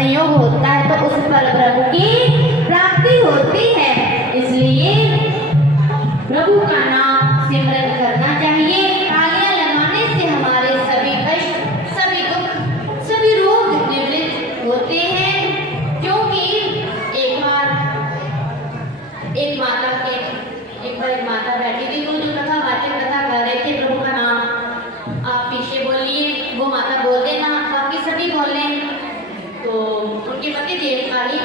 संयोग होता है तो उस पर प्रभु की प्राप्ति होती है। इसलिए प्रभु का नाम सिमरन करना चाहिए। तालियां लगाने से हमारे सभी कष्ट, सभी दुख, सभी रोग निवृत्त होते हैं। क्योंकि एक बार माता बैठी थी, तो जो कथा कर रहे थे, प्रभु का नाम आप पीछे बोलिए, वो माता बोल देना, बाकी सभी बोले। तो उनके पति देव का ही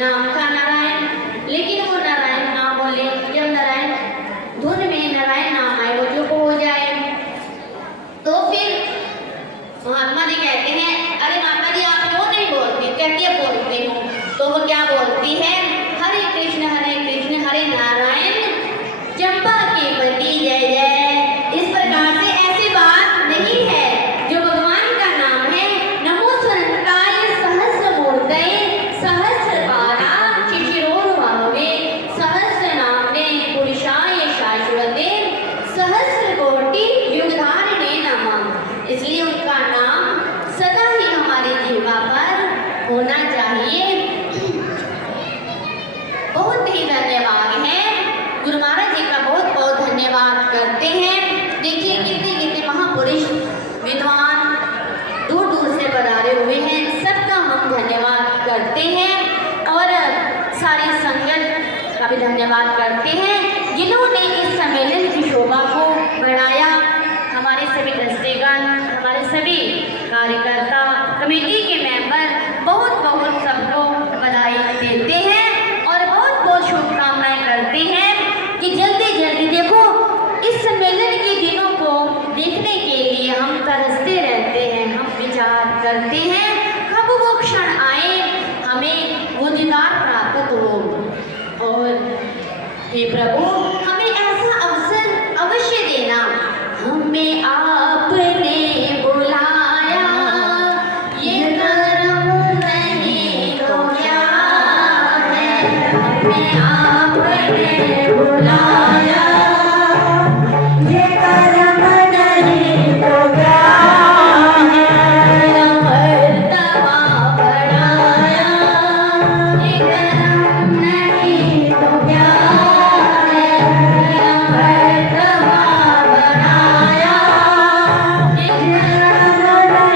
नाम था नारायण, लेकिन वो नारायण ना बोले। जब नारायण धुन में नारायण नाम आए, वो चुप हो जाए। तो फिर महात्मा जी कहते हैं, अरे माता जी आप क्यों नहीं बोलती? कहती है बोलती हूँ। तो वो क्या बोलती है? हरे कृष्ण हरे नारायण चंपा के पति जय जय। इस प्रकार से ऐसी बात नहीं है। जो भगवान का नाम है, नमो स्वरंताय सहस्र मूर्तये सहस्रपादा शिशिरोर्भावे सहस्र नाम्ने पुरुषाय शाश्वते सहस्र कोटि युगधारिणे नमः। इसलिए उनका नाम सदा ही हमारी जीवा पर होना चाहिए। बहुत ही धन्यवाद है, गुरु महाराज जी का बहुत बहुत धन्यवाद करते हैं। देखिए कितने महापुरुष विद्वान दूर दूर से पधारे हुए हैं, सबका हम धन्यवाद करते हैं। और सारी संगत का भी धन्यवाद करते हैं जिन्होंने इस सम्मेलन की शोभा को बढ़ाया। हमारे सभी ट्रस्टीगण, हमारे सभी कार्यकर्ता, कमेटी के मेंबर बहुत बहुत सबको बधाई देते हैं और बहुत बहुत शुभकामनाएं करते हैं कि जल्दी जल्दी देखो, इस सम्मेलन के दिनों को देखने के लिए हम तरसते रहते हैं, हम विचार करते हैं कब वो क्षण आए, हमें वो दीदार प्राप्त हो। और हे प्रभु, हमें ऐसा अवसर अवश्य देना। हमें आपने बुलाया, ये कर्म नहीं तो क्या है। हमें आपने बुलाया, ये कर्म नहीं तो क्या है। मर्तबा बढ़ाया, ये कर्म नहीं तो क्या है। मर्तबा बढ़ाया, ये कर्म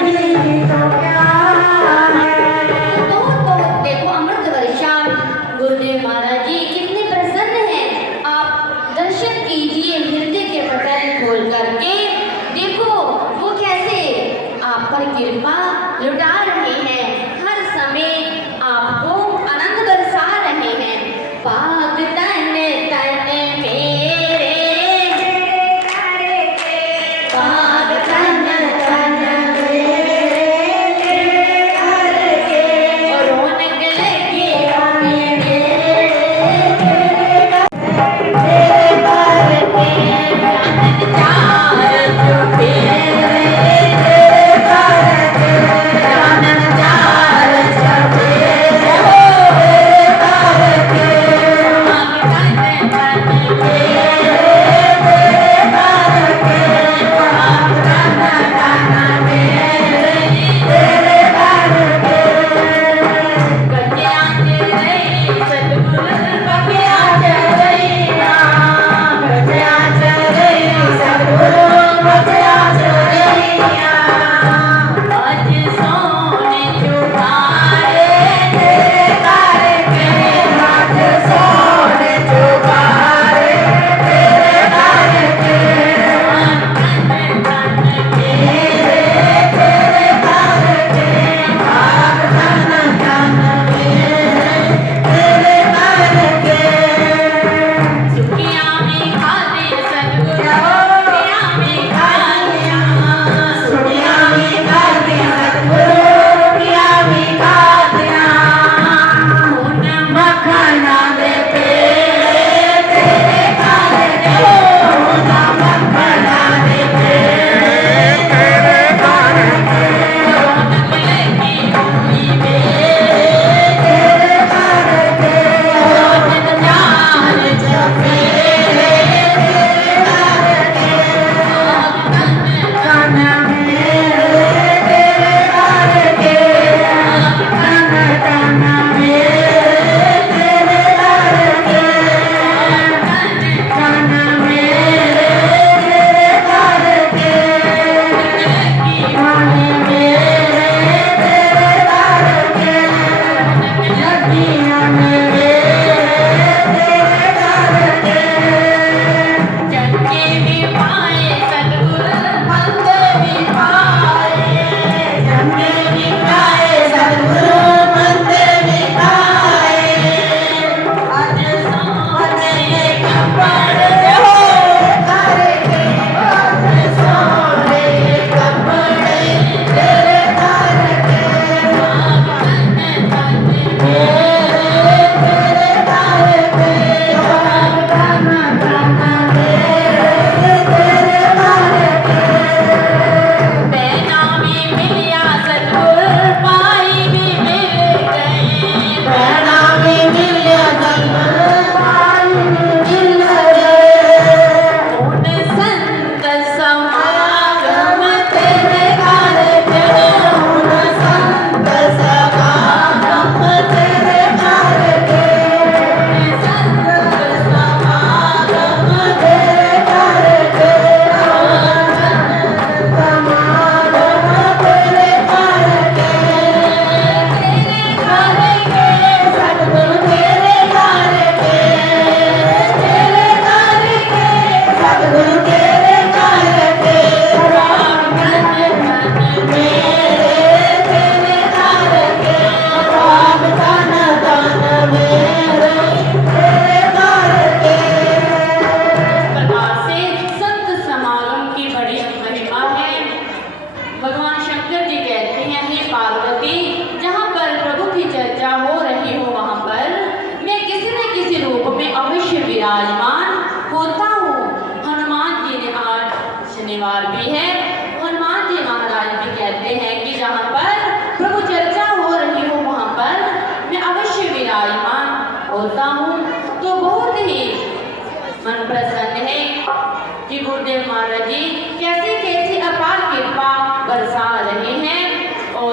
नहीं तो क्या है। बहुत बहुत देखो अमृत वर्षा गुरुदेव महाराज जी कितने प्रसन्न हैं। आप दर्शन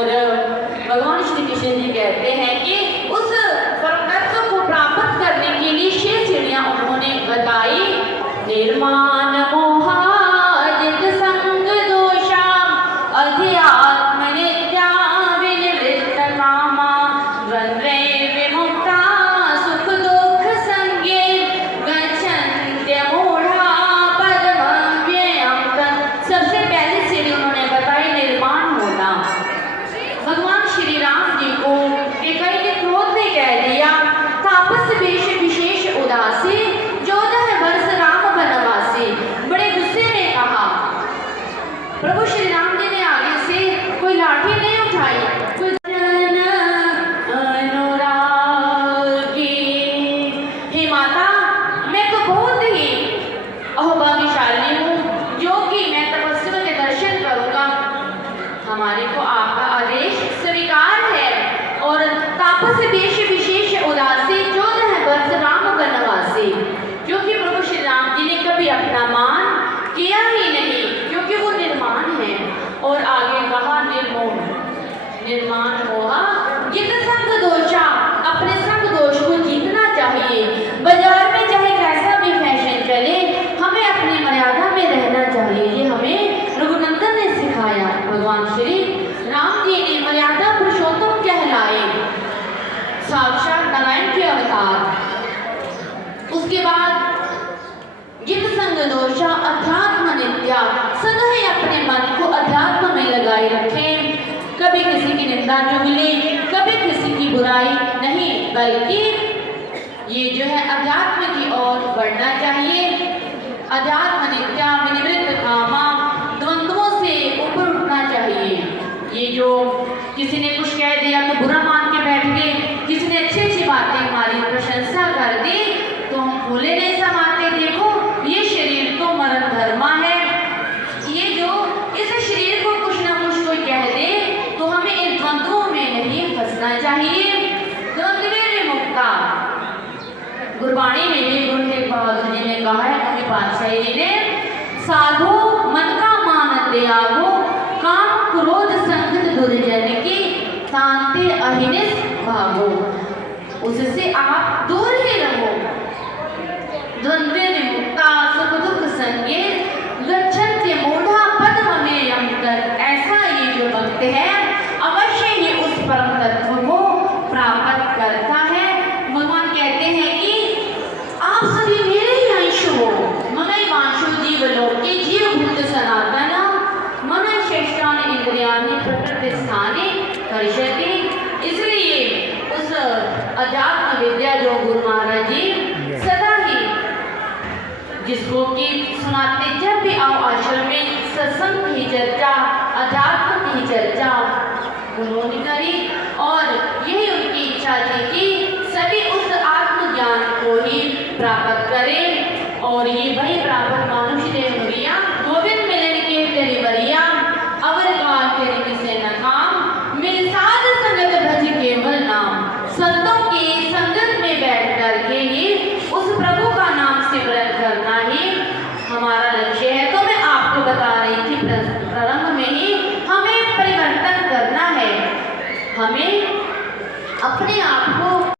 भगवान श्री कृष्ण जी कहते हैं कि उस परम तत्व को प्राप्त करने के लिए 6 सीढ़ियां उन्होंने बताई। निर्माण मोहाजित संग दोषा अध्यात्म नित्या विनिवृत्त कामा द्वंद्वे विमुक्ता सुख दुख संगे गच्छन्त्य मूढ़ा पदमव्ययम्। सबसे पहली सीढ़ी उन्होंने बताई निर्माण होना। भगवान श्री राम जी को कई ने क्रोध में कह दिया, तापस वेश विशेष उदासी 14 वर्ष राम वनवासी। बड़े गुस्से में कहा। प्रभु श्री राम जी ने आगे से कोई लाठी नहीं उठाई, कोई अनुरागी। हे माता, मैं तो बहुत ही अहोभाग्यशाली हूँ जो कि मैं तपस्या के दर्शन करूंगा। हमारे को आपका आदेश स्वीकार है। और तापस वेश विशेष उदासी 14 वर्ष राम वनवासी, क्योंकि प्रभु श्री राम जी ने कभी अपना मान किया ही नहीं, क्योंकि वो निर्माण है। और आगे कहा निर्माण हुआ जित संग दोषा, अपने संग दोष को जीतना चाहिए। बाजार में चाहे कैसा भी फैशन चले, हमें अपनी मर्यादा में रहना चाहिए। ये हमें रघुनंदन ने सिखाया। भगवान श्री राम जी ने मर्यादा पुरुषोत्तम कहलाए, साक्षात नारायण के अवतार। उसके बाद जित संग दोषा अध्यात्म नित्या, सदा ही अपने मन को अध्यात्म में लगाए रखें। कभी किसी की निंदा चुगली, कभी किसी की बुराई नहीं, बल्कि ये जो है अध्यात्म की ओर बढ़ना चाहिए। अध्यात्म नित्या विनिवृत्त कामा, द्वंद्वों से ऊपर उठना चाहिए। ये जो किसी ने कुछ कह दिया तो बुरा मान के बैठ गए, किसी ने अच्छी अच्छी बातें हमारी प्रशंसा कर दी तो हम फूले नहीं समाते। देखो ये शरीर तो मरण धर्मा है। ये जो इस शरीर को कुछ ना कुछ कोई कह दे तो हमें इन द्वंद्वों में नहीं फंसना चाहिए। द्वंद्वे विमुक्ता, गुरबाणी में भी गुरु तेग बहादुर जी ने कहा है, कवि पातशाही जी ने, साधो मन का मान त्यागो काम क्रोध संगत दुर्जन की तांते अहिनिस भागो। उससे आप दूर ही रहो। द्वंद्वे विमुक्ता सुख दुख संगे गच्छन्त्य मूढ़ा पद्ममेयम्। ऐसा ये जो भक्त है अवश्य ही उस परम तत्व को प्राप्त करता है। भगवान कहते हैं कि आप सभी मेरे ही अंश हो। मनैवांशो जीवलोके जीवभूत सनातन मन श्रेष्ठानि इंद्रियाणि प्रकृति स्थाने कर्षति। इसलिए उस अध्यात्म विद्या जो गुरु महाराज जी सदा ही जिसको कि सुनाते, जब भी आओ आश्रम में सत्संग की चर्चा, अध्यात्म की चर्चा उन्होंने करी। और यही उनकी इच्छा थी कि सभी उस आत्मज्ञान को ही प्राप्त करें। और ये वही प्राप्त मानुष देव मुरिया गोविंद मिलन के तेरी बरिया अवर का तेरी किसे न काम मेरे साध संगत भज केवल नाम। संतों की संगत में बैठ करके ही उस प्रभु का नाम सिमरन करना ही हमारा लक्ष्य है। तो मैं आपको बता रही थी प्रारंभ में ही हमें परिवर्तन करना है। हमें अपने